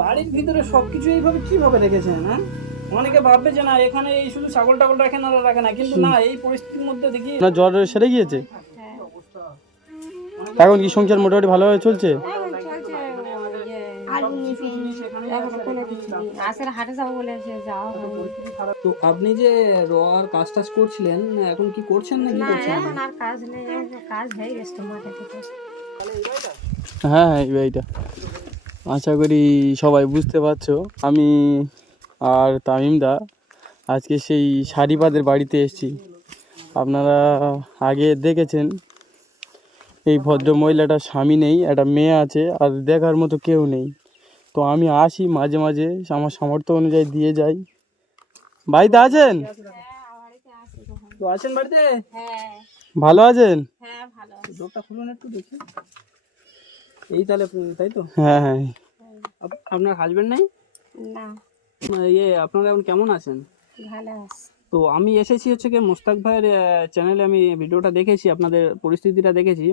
বাড়ির ভিতরে সবকিছু এইভাবে কীভাবে রেখেছেন হ্যাঁ? অনেকে ভাববে যে না এখানে এই শুধু ছাগল টাগল রাখে না রাখে না। কিন্তু না এই পরিস্থিতির মধ্যে দেখি না জ্বর সেরে গিয়েছে? হ্যাঁ। এখন কি সংসার মোটামুটি ভালোভাবে চলছে? ইয়ে কিছু তো আপনি যে রোয়ার কাজ টাজ করছিলেন এখন কি করছেন না কি করছেন? এখন আর কাজ নেই কাজ হয়ে গেছে তো মাঠে থেকে হ্যাঁ হ্যাঁ এই বাড়িটা। আশা করি সবাই বুঝতে পারছ। আমি আর তামিমদা আজকে সেই শাড়িপাদের বাড়িতে এসেছি। আপনারা আগে দেখেছেন এই ভদ্র মহিলাটার স্বামী নেই একটা মেয়ে আছে আর দেখার মতো কেউ নেই। তো আমি আসি মাঝে মাঝে আমার সামর্থ্য অনুযায়ী দিয়ে যাই। বাড়িতে আছেন? তো আছেন বাড়িতে? হ্যাঁ। ভালো আছেন? হ্যাঁ ভালো খুলুন একটু দেখি। এই তাহলে তাই তো? হ্যাঁ হ্যাঁ। আপ- আপনার হাজবেন্ড নাই? না। ইয়ে আপনারা এখন কেমন আছেন? ভালো আছে। তো আমি এসেছি হচ্ছে কি মুস্তাক ভাইয়ের চ্যানেলে আমি ভিডিওটা দেখেছি আপনাদের পরিস্থিতিটা দেখেছি।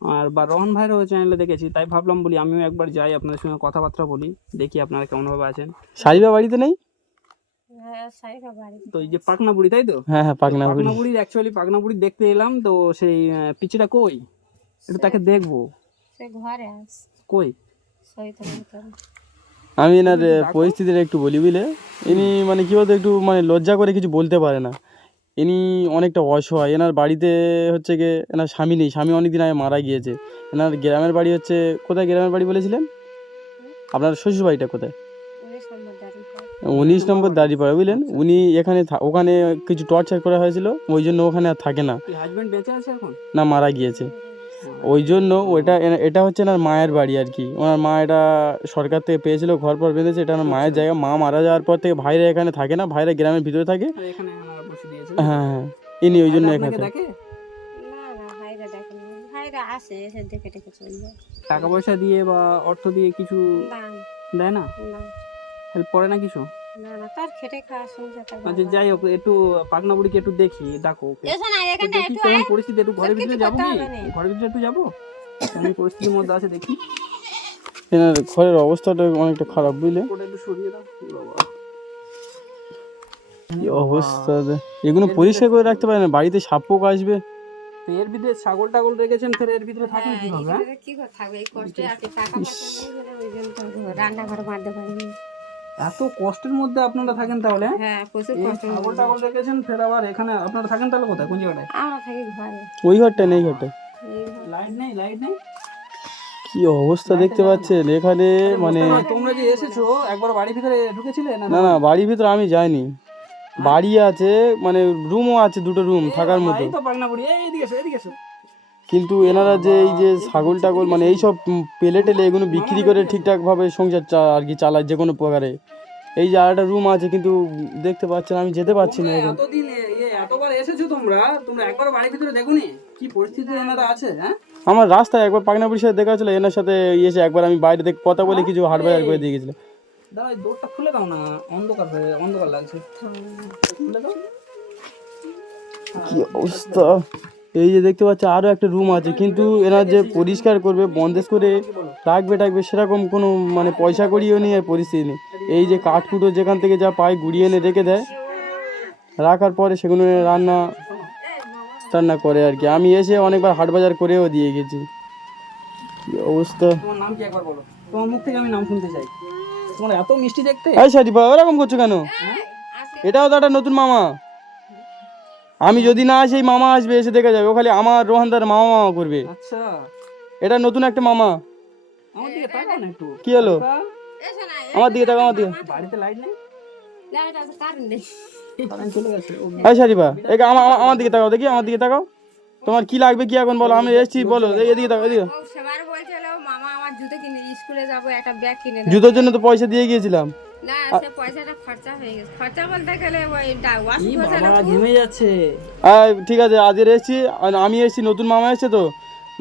আর বা রহন ভাইয়েরও চ্যানেলে দেখেছি তাই ভাবলাম বলি আমিও একবার যাই আপনাদের সঙ্গে কথাবার্তা বলি দেখি আপনারা কেমনভাবে আছেন। শাড়িবা বাড়িতে নেই? হ্যাঁ তো এই যে পাকনা বুড়ি তাই তো? হ্যাঁ হ্যাঁ পাকনা বুড়ি অ্যাকচুয়ালি পাকনা বুড়ি দেখতে এলাম তো সেই পিচিটা কই? এটা তাকে দেখব। সে ঘরে আস। কই? সইতে ভিতরে আমি এনার পরিস্থিতিটা একটু বলি বুঝলে? ইনি মানে কী বলতো একটু মানে লজ্জা করে কিছু বলতে পারে না। ইনি অনেকটা অসহায়। এনার বাড়িতে হচ্ছে গিয়ে এনার স্বামী নেই। স্বামী অনেক দিন আগে মারা গিয়েছে। এনার গ্রামের বাড়ি হচ্ছে কোথায় গ্রামের বাড়ি বলেছিলেন? আপনার শ্বশুর বাড়িটা কোথায়? উনিশ নম্বর দাঁড়িপাড়া বুঝলেন? উনি এখানে থা- ওখানে কিছু টর্চার করা হয়েছিল ওই জন্য ওখানে আর থাকে না। বেঁচে আছে না মারা গিয়েছে। ওই জন্য ওটা এটা হচ্ছে না মায়ের বাড়ি আর কি। ওনার মা এটা সরকার থেকে পেয়েছিল ঘর পর বেঁধেছে এটা আমার মায়ের জায়গা। মা মারা যাওয়ার পর থেকে ভাইরা এখানে থাকে না ভাইরা গ্রামের ভিতরে থাকে। দিয়েছে। হ্যাঁ হ্যাঁ ইনি ওই জন্য এখানে থাকে। টাকা পয়সা দিয়ে বা অর্থ দিয়ে কিছু দেয় না? না। হেল্প করে না কিছু? না না তার খেটে খাওয়া সংসার আচ্ছা যাই হোক একটু পাকনা বুড়িকে একটু দেখি ডাকো এসো না তো দেখি একটু কেমন পরিস্থিতি একটু ঘরের ভিতরে যাব কি? ঘরের ভিতরে একটু যাব? কেমন পরিস্থিতির মধ্যে আছে দেখি। এনার ঘরের অবস্থাটা অনেকটা খারাপ বুঝলে? ওটা একটু সরিয়ে দাও। বাবা। কি অবস্থা এগুলো পরিষ্কার করে রাখতে পারে না বাড়িতে সাপ পোক আসবে এর ভিতরে ছাগল টাগল রেখেছেন ফের এর ভিতরে থাকেন হ্যাঁ, কীভাবে হ্যাঁ? কি থাকবে? এই কষ্টে আছে টাকা পয়সা নেই বলে ওই জন্য রান্নাঘর বাঁধতে পারিনি। এত কষ্টের মধ্যে আপনারা থাকেন তাহলে হ্যাঁ? হ্যাঁ প্রচুর কষ্ট ছাগল টাগল রেখেছেন ফের আবার এখানে আপনারা থাকেন তাহলে কোথায়? কোন জায়গাটায়? আমরা থাকি ঘরে। ওই ঘরটা নেই ঘরটায় লাইট নেই লাইট নেই? কি অবস্থা দেখতে পাচ্ছেন? এখানে মানে তোমরা যে এসেছ? একবার বাড়ির ভিতরে ঢুকেছিলে না না? না বাড়ির ভিতরে আমি যাইনি। বাড়ি আছে মানে রুমও আছে দুটো রুম থাকার মতো। এই তো পাকনা বুড়ি এই এসো এদিকে এসো। কিন্তু এনারা যে এই যে ছাগল টাগল মানে এইসব পেলে টেলে এগুলো বিক্রি করে ঠিকঠাকভাবে সংসার চা- আর কি চালায় যে কোনো প্রকারে। এই যে আর একটা রুম আছে কিন্তু দেখতে পাচ্ছেন আমি যেতে পারছি না এখন। এতবার এসেছ তোমরা তোমরা একবার বাড়ির ভিতরে দেখোনি? কি পরিস্থিতি এনারা আছে হ্যাঁ? আমার রাস্তায় একবার পাকনাপুরির সাথে দেখা হচ্ছিল এনার সাথে এসে একবার আমি বাইরে থেকে কথা বলে কিছু হাট বাজার করে দিয়ে গেছিলাম। এই দৌড়টা খুলে দাও না অন্ধকার হয়ে অন্ধকার লাগছে। খুলে দাও। কি অবস্থা? এই যে দেখতে পাচ্ছি আরও একটা রুম আছে। কিন্তু এনার যে পরিষ্কার করবে বন্দেজ করে রাখবে টাকবে সেরকম কোনো মানে পয়সা করিও নেই আর পরিস্থিতি নেই। এই যে কাঠকুটো যেখান থেকে যা পায় গুড়িয়ে এনে রেখে দেয় রাখার পরে সেগুলো রান্না টান্না করে আর কি। আমি এসে অনেকবার হাট বাজার করেও দিয়ে গেছি। কি অবস্থা? তোমার নাম কি একবার বলো? তোমার মুখ থেকে আমি নাম শুনতে চাই। তোমার এত মিষ্টি দেখতে। এই শারিফা ওরকম করছ কেন? এটাও তো একটা নতুন মামা। আমি যদি না আসি মামা আসবে এসে দেখা যাবে। ও খালি আমার রোহানদার মামা মামা করবে। আচ্ছা। এটা নতুন একটা মামা। আমার দিকে তাকাও না একটু। কি হলো? আমার দিকে তাকাও আমার দিকে। বাড়িতে লাইট নেই? আমার দিকে তাকাও দেখি আমার দিকে তাকাও। তোমার কি লাগবে কি এখন বলো? আমি এসেছি বলো এদিকে তাকাও এদিকে। ও সেবার বলছিল মামা আমার জুতো কিনে স্কুলে যাব একটা ব্যাগ কিনে দাও জুতোর জন্য তো পয়সা দিয়ে গিয়েছিলাম। না সে পয়সাটা খরচা হয়ে গেছে। খরচা বলতে গেলে ওই ওয়াশ ই বাবা যাচ্ছে। ঠিক আছে আজের এসেছি আমি এসেছি নতুন মামা এসেছে তো।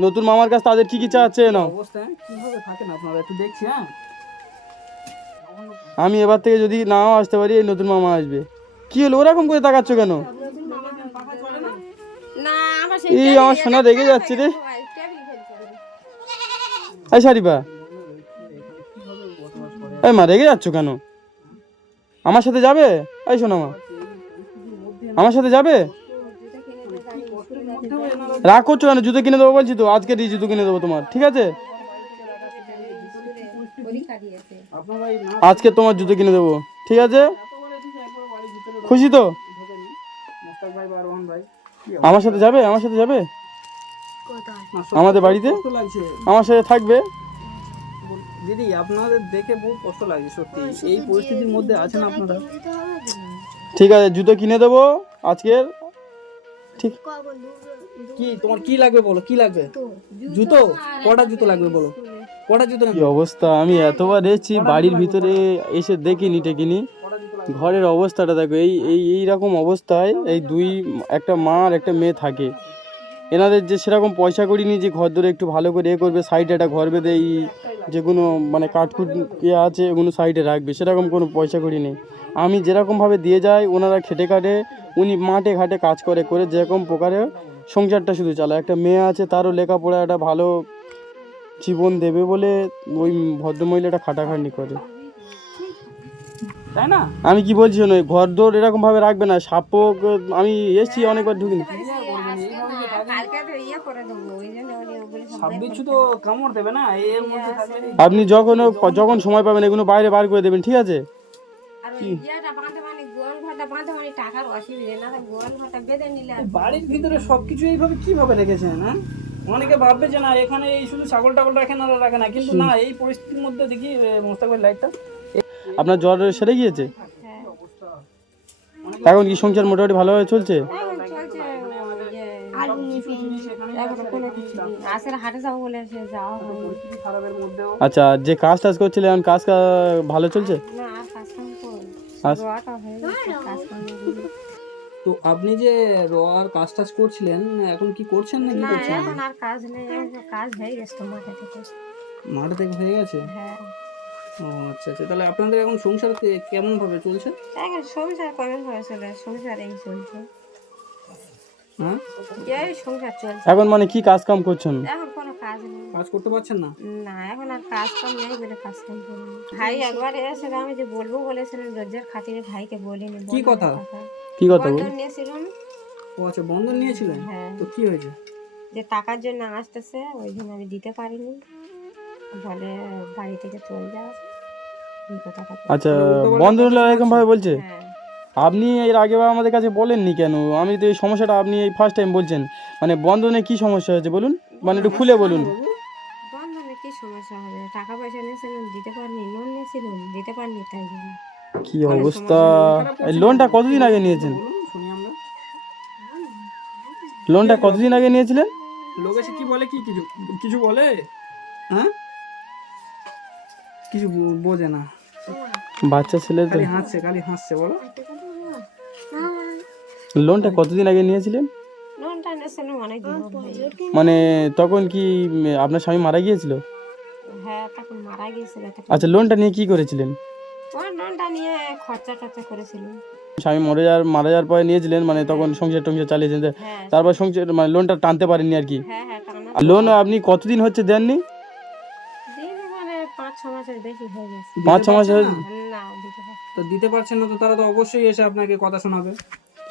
নতুন মামার কাছে তাদের কি কি চাচ্ছে নাও। অবস্থা? কীভাবে থাকেন আপনারা একটু দেখছি হ্যাঁ? আমি এবার থেকে যদি নাও আসতে পারি এই নতুন মামা আসবে। কি হলো ওরকম করে তাকাচ্ছ কেন? না আমার এই আমার সোনা রেগে যাচ্ছে রে। এই শারিফা এই মা রেগে যাচ্ছ কেন? আমার সাথে যাবে? এই শোনো মা। আমার সাথে যাবে? রাগ করছ কেন? জুতো কিনে দেবো বলছি তো। আজকে দিয়ে জুতো কিনে দেবো তোমার, ঠিক আছে? আজকে তোমার জুতো কিনে দেবো, ঠিক আছে? খুশি তো? আমার সাথে যাবে? আমার সাথে যাবে? আমাদের বাড়িতে? আমার সাথে থাকবে? দিদি আপনাদের দেখে বহুত কষ্ট লাগছে সত্যি। এই পরিস্থিতির মধ্যে আছেন আপনারা। ঠিক আছে জুতো কিনে দেবো আজকের। ঠিক। কি তোমার কি লাগবে বলো? কি লাগবে? জুতো। কটা জুতো লাগবে বলো? কটা জুতো কি অবস্থা? আমি এতবার এসেছি বাড়ির ভিতরে এসে দেখিনি টেকিনি। ঘরের অবস্থাটা দেখো এই এই এইরকম অবস্থায় এই দুই একটা মা আর একটা মেয়ে থাকে। এনাদের যে সেরকম পয়সা করিনি যে ঘর ধরে একটু ভালো করে এ করবে সাইডে একটা ঘর বেঁধে এই যেগুলো মানে কাঠকুট ইয়ে আছে এগুলো সাইডে রাখবে। সেরকম কোনো পয়সা করি নেই। আমি যেরকমভাবে দিয়ে যাই ওনারা খেটে খাটে উনি মাঠে ঘাটে কাজ করে করে যেরকম প্রকারে সংসারটা শুধু চালায়। একটা মেয়ে আছে তারও লেখাপড়া একটা ভালো জীবন দেবে বলে ওই ভদ্রমহিলাটা খাটাখাটনি করে। তাই না? আমি কি বলছি ঘর দৌড় এরকমভাবে রাখবে না সাপক আমি এসছি অনেকবার ঢুকিনি। আপনি যখন যখন সময় পাবেন এগুলো বাইরে বার করে দেবেন ঠিক আছে? মানে মানে না বাড়ির ভিতরে সবকিছু এইভাবে কীভাবে রেখেছেন হ্যাঁ? অনেকে ভাববে যে না এখানে এই শুধু ছাগল টাগল রাখেন আর রাখে না কিন্তু না এই পরিস্থিতির মধ্যে দেখি মোস্তাক লাইটটা আপনার জ্বর সেরে গিয়েছে? হ্যাঁ। এখন কি সংসার মোটামুটি ভালোভাবে চলছে? কিছু নেই আসলে হাটে যাব বলে সে যাওয়া খারাপের মধ্যেও। আচ্ছা যে কাজ টাজ করছিলেন এখন কাজ ভালো চলছে? না আর কাজ কাম তো আপনি যে রোয়ার কাজ টাজ করছিলেন এখন কি করছেন না কি করছেন? এখন আর কাজ নেই কাজ হয়ে গেছে তো মাঠে থেকে। মাঠে থেকে হয়ে গেছে? হ্যাঁ। ও আচ্ছা আচ্ছা তাহলে আপনাদের এখন সংসার কেমন ভাবে চলছে? এখন সংসার কেমন হয়ে চলে? সংসার এই চলছে। এখন মানে কি কাজ কাম করছেন? এখন কোনো কাজ নেই। কাজ করতে পারছেন না? না এখন আর কাজ কাম নেই বলে কাজ কাম করি ভাই একবার এসেছিল আমি যে বলব বলেছিলাম লজ্জার খাতিরে ভাইকে বলিনি কি কথা? কি কথা বন্ধন নিয়েছিলাম। ও আচ্ছা বন্ধন নিয়েছিলেন? হ্যাঁ। তো কি হয়েছে? যে টাকার জন্য আসতেছে ওই জন্য আমি দিতে পারিনি। বলে বাড়ি থেকে চলে যাও। এই কথাটা বলে। আচ্ছা বন্ধন এরকম ভাবে বলছে? হ্যাঁ। আপনি এর আগে আমাদের কাছে বলেননি কেন? আমি তো এই সমস্যাটা আপনি এই ফার্স্ট টাইম বলছেন। মানে বন্ধনে কি সমস্যা হয়েছে বলুন? মানে একটু খুলে বলুন। বন্ধনে কি সমস্যা হবে? টাকা পয়সা দিতে পারিনি লোন দিতে পারিনি তাই জন্য। কি অবস্থা? এই লোনটা কতদিন আগে নিয়েছেন? বলুন শুনি আমরা লোনটা কতদিন আগে নিয়েছিলেন? লোক এসে কি বলে কি কিছু? কিছু বলে? হ্যাঁ? কিছু বোঝে না। বাচ্চা ছেলে তো হাসছে খালি হাসছে বলো। লোনটা কতদিন আগে নিয়েছিলেন? হয়ে মানে তখন কি আপনার স্বামী মারা গিয়েছিল? হ্যাঁ তখন মারা গিয়েছিল। আচ্ছা লোনটা নিয়ে কি করেছিলেন? লোনটা নিয়ে খরচা টরচা স্বামী মরে যাওয়ার মারা যাওয়ার পরে নিয়েছিলেন মানে তখন সংসার টংসার চালিয়েছেন। হ্যাঁ। তারপর সংসার মানে লোনটা টানতে পারেননি আর কি? হ্যাঁ হ্যাঁ লোন আপনি কতদিন হচ্ছে দেননি? দিন মানে পাঁচ ছ মাসের বেশি হয়ে গেছে। পাঁচ ছ মাস না। তো দিতে পারছেন না তো তারা তো অবশ্যই এসে আপনাকে কথা শোনাবে।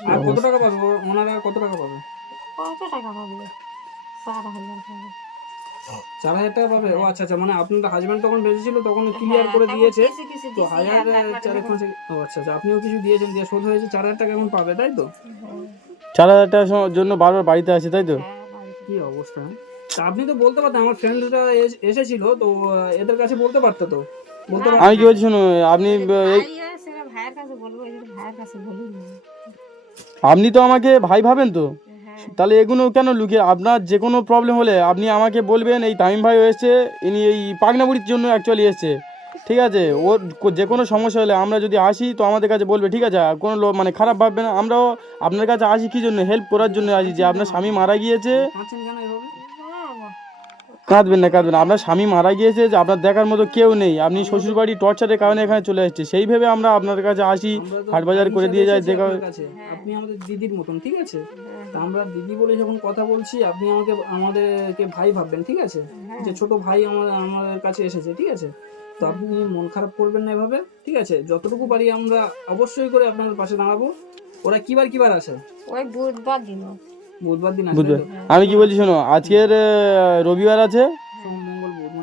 আর কত টাকা পাবে? ওনারা কত টাকা পাবে? কত টাকা পাবো? চার হাজার পাবো। চার হাজার টাকা পাবে? ও আচ্ছা আচ্ছা মানে আপনার হাজবেন্ড তখন বেঁচেছিল তখন ক্লিয়ার করে দিয়েছে। তো হাজার চারে ও আচ্ছা আচ্ছা আপনিও কিছু দিয়েছেন দিয়ে শোধ হয়েছে। চার হাজার টাকা এখন পাবে তাই তো? হ্যাঁ, চার হাজার টাকার জন্য বারবার বাড়িতে আসে তাই তো? হ্যাঁ, কি অবস্থা হ্যাঁ? তা আপনি তো বলতে পারতেন আমার ফ্রেন্ডরা এসেছিল তো এদের কাছে বলতে পারতো তো? বলতে আমি কি বলছি শুনুন আপনি ভাইয়ের কাছে বলব ভাইয়ের কাছে বলি না। আপনি তো আমাকে ভাই ভাবেন তো। হ্যাঁ। তাহলে এগুলো কেন লুকিয়ে আপনার যে কোনো প্রবলেম হলে আপনি আমাকে বলবেন এই তামিম ভাই এসছে ইনি এই পাগনাবুড়ির জন্য অ্যাকচুয়ালি এসছে। ঠিক আছে? ওর যে কোনো সমস্যা হলে আমরা যদি আসি তো আমাদের কাছে বলবে ঠিক আছে আর কোনো লোক মানে খারাপ ভাববে না। আমরাও আপনার কাছে আসি কী জন্য? হেল্প করার জন্য আসি যে আপনার স্বামী মারা গিয়েছে। কাঁদবেন না কাঁদবেন না। আপনার স্বামী মারা গিয়েছে যে আপনার দেখার মতো কেউ নেই। আপনি শ্বশুরবাড়ি টর্চারের কারণে এখানে চলে এসেছে। সেই ভেবে আমরা আপনার কাছে আসি আমরা হাট বাজার করে দিয়ে যাই দেখা কাছে। আপনি আমাদের দিদির মতন ঠিক আছে? তা আমরা দিদি বলে যখন কথা বলছি আপনি আমাকে আমাদেরকে ভাই ভাববেন ঠিক আছে? যে ছোট ভাই আমাদের আমাদের কাছে এসেছে ঠিক আছে? তো আপনি মন খারাপ করবেন না এভাবে ঠিক আছে? যতটুকু পারি আমরা অবশ্যই করে আপনার পাশে দাঁড়াবো। ওরা কিবার কিবার আসে? ওই বুধবার দিন। বুধবার? আমি কি বলছি শোনো আজকের রবিবার আছে?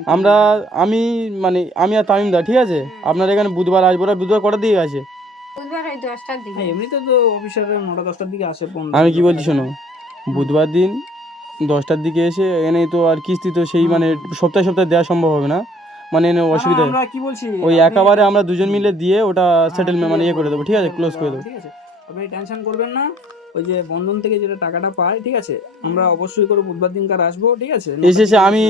আমরা আমি মানে আমি আর তামিমদা ঠিক আছে? আপনার এখানে বুধবার আসব বুধবার কটার দিকে আছে হ্যাঁ আমি কি বলছি শোনো বুধবার দিন দশটার দিকে এসে এনে তো আর কিস্তি তো সেই মানে সপ্তাহে সপ্তাহে দেওয়া সম্ভব হবে না। মানে এনে অসুবিধা আমরা কি বলছি? ওই একেবারে আমরা দুজন মিলে দিয়ে ওটা হ্যাঁ, সেটেলমেন্ট মানে ইয়ে করে দেবো ঠিক আছে? ক্লোজ করে দেবো ঠিক আছে। আপনি টেনশন করবেন না। ওই যে বন্ধন থেকে যেটা টাকাটা পায় ঠিক আছে? আমরা অবশ্যই করে বুধবার দিনকার আসব ঠিক আছে? এসে এসে আমি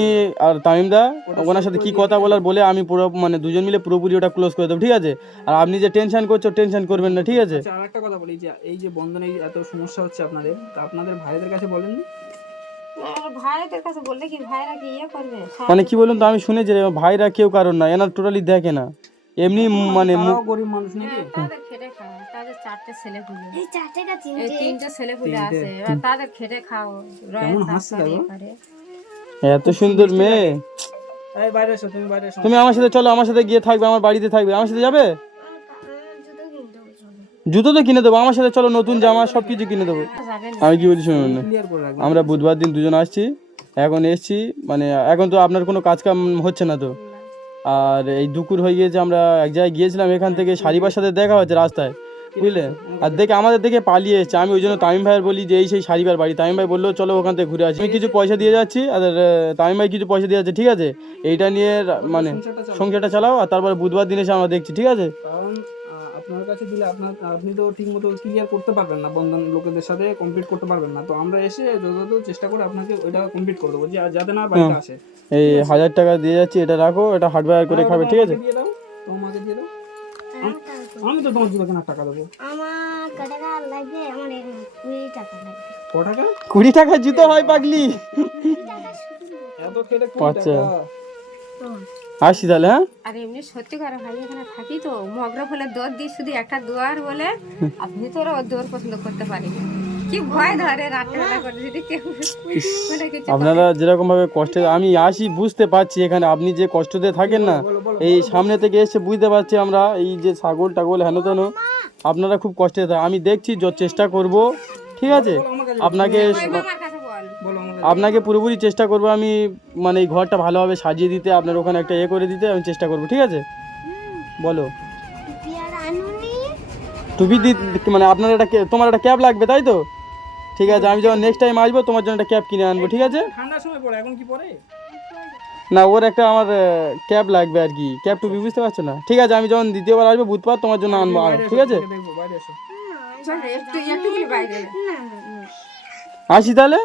আর তামিমদা ওনার সাথে কি কথা বলার বলে আমি পুরো মানে দুজন মিলে পুরোপুরি ওটা ক্লোজ করে দেবো ঠিক আছে? আর আপনি যে টেনশন করছ টেনশন করবেন না ঠিক আছে? আচ্ছা আর একটা কথা বলি যে এই যে বন্ধনে এই এত সমস্যা হচ্ছে আপনাদের তা আপনাদের ভাইদের কাছে বলেন ভাইদের কাছে বললে কি ভাইরা কি ইয়ে করবে? মানে কি বলুন তো আমি শুনেছি রে, ভাইরা কেউ কারণ না এনার টোটালি দেখে না। এমনি মানে মুখ- গরিব মানুষ নাকি? তাদের খেটে খাও। তাদের চারটে ছেলে পুলে। এই চারটে তিনটে? তিনটে ছেলে পুলে আছে। এবার তাদের খেটে খাও। কেমন হাসছে করে, দেখো। এ করে। এত সুন্দর মেয়ে। এই বাইরে এসো তুমি বাইরে এসো। তুমি আমার সাথে চলো আমার সাথে গিয়ে থাকবে আমার বাড়িতে থাকবে। আমার সাথে যাবে? জুতো তো কিনে দেবো আমার সাথে চলো নতুন জামা সব কিছু কিনে দেবো। আমি কি বলছি শুনুন? আমরা বুধবার দিন দুজন আসছি এখন এসছি মানে এখন তো আপনার কোনো কাজ কাম হচ্ছে না তো। আর এই দুপুর হয়ে গিয়েছে আমরা এক জায়গায় গিয়েছিলাম এখান থেকে শাড়িবার সাথে দেখা হচ্ছে রাস্তায় বুঝলে? আর দেখে আমাদের দেখে পালিয়ে এসছে আমি ওই জন্য তামিম ভাইয়ের বলি যে এই সেই শাড়িবার বাড়ি। তামিম ভাই বলল চলো ওখান থেকে ঘুরে আসি। আমি কিছু পয়সা দিয়ে যাচ্ছি আর তামিম ভাই কিছু পয়সা দিয়ে যাচ্ছে ঠিক আছে? এইটা নিয়ে মানে সংসারটা চালাও। আর তারপরে বুধবার দিন এসে আমরা দেখছি ঠিক আছে? কারণ আপনার কাছে দিলে আপনার আপনি তো ঠিক মতো ক্লিয়ার করতে পারবেন না বন্ধন লোকেদের সাথে কমপ্লিট করতে পারবেন না। তো আমরা এসে যথাযথ চেষ্টা করে আপনাকে ওইটা কমপ্লিট করে দেবো যাতে না বাড়িতে আসে। এই হাজার টাকা দিয়ে যাচ্ছি এটা রাখো এটা হাট বাজার করে খাবে ঠিক আছে? তোমাকে দিয়ে দাও আমি তো তোমার কেনার টাকা দেবো। আমার ক টাকা লাগবে? আমার কুড়ি টাকা লাগবে। ক টাকা কুড়ি টাকা জুতো হয় পাগলি। আচ্ছা। আসি তাহলে হ্যাঁ? আর এমনি সত্যি করে ভাই এখানে থাকি তো। মগরা ফুলের দর দিয়ে শুধু একটা দুয়ার বলে আপনি তো ওর দৌড় পছন্দ করতে পারি না। কি ভয় ধরে রাত্রেবেলা করে যদি কেউ মানে আপনারা যেরকম ভাবে কষ্টে আমি আসি বুঝতে পারছি এখানে। আপনি যে কষ্টতে থাকেন না এই সামনে থেকে এসে বুঝতে পারছি আমরা এই যে ছাগল টাগল হেন তেন আপনারা খুব কষ্টে থাকে আমি দেখছি যত চেষ্টা করব ঠিক আছে? আপনাকে আপনাকে পুরোপুরি চেষ্টা করব আমি মানে এই ঘরটা ভালোভাবে সাজিয়ে দিতে আপনার ওখানে একটা এ করে দিতে আমি চেষ্টা করব ঠিক আছে? বলো। টুপি দি মানে আপনার একটা তোমার একটা ক্যাব লাগবে তাই তো? ঠিক আছে আমি যখন নেক্সট টাইম আসব তোমার জন্য একটা ক্যাব কিনে আনব ঠিক আছে? ঠান্ডার সময় পড়ে এখন কি পরে? না ওর একটা আমার ক্যাব লাগবে আর কি। ক্যাব টুপি বুঝতে পারছ না? ঠিক আছে আমি যখন দ্বিতীয়বার আসব বুধবার তোমার জন্য আনব আর, ঠিক আছে? দেখব বাইরে এসো। চল একটু একটু বাইরে। না না না আসি তাহলে?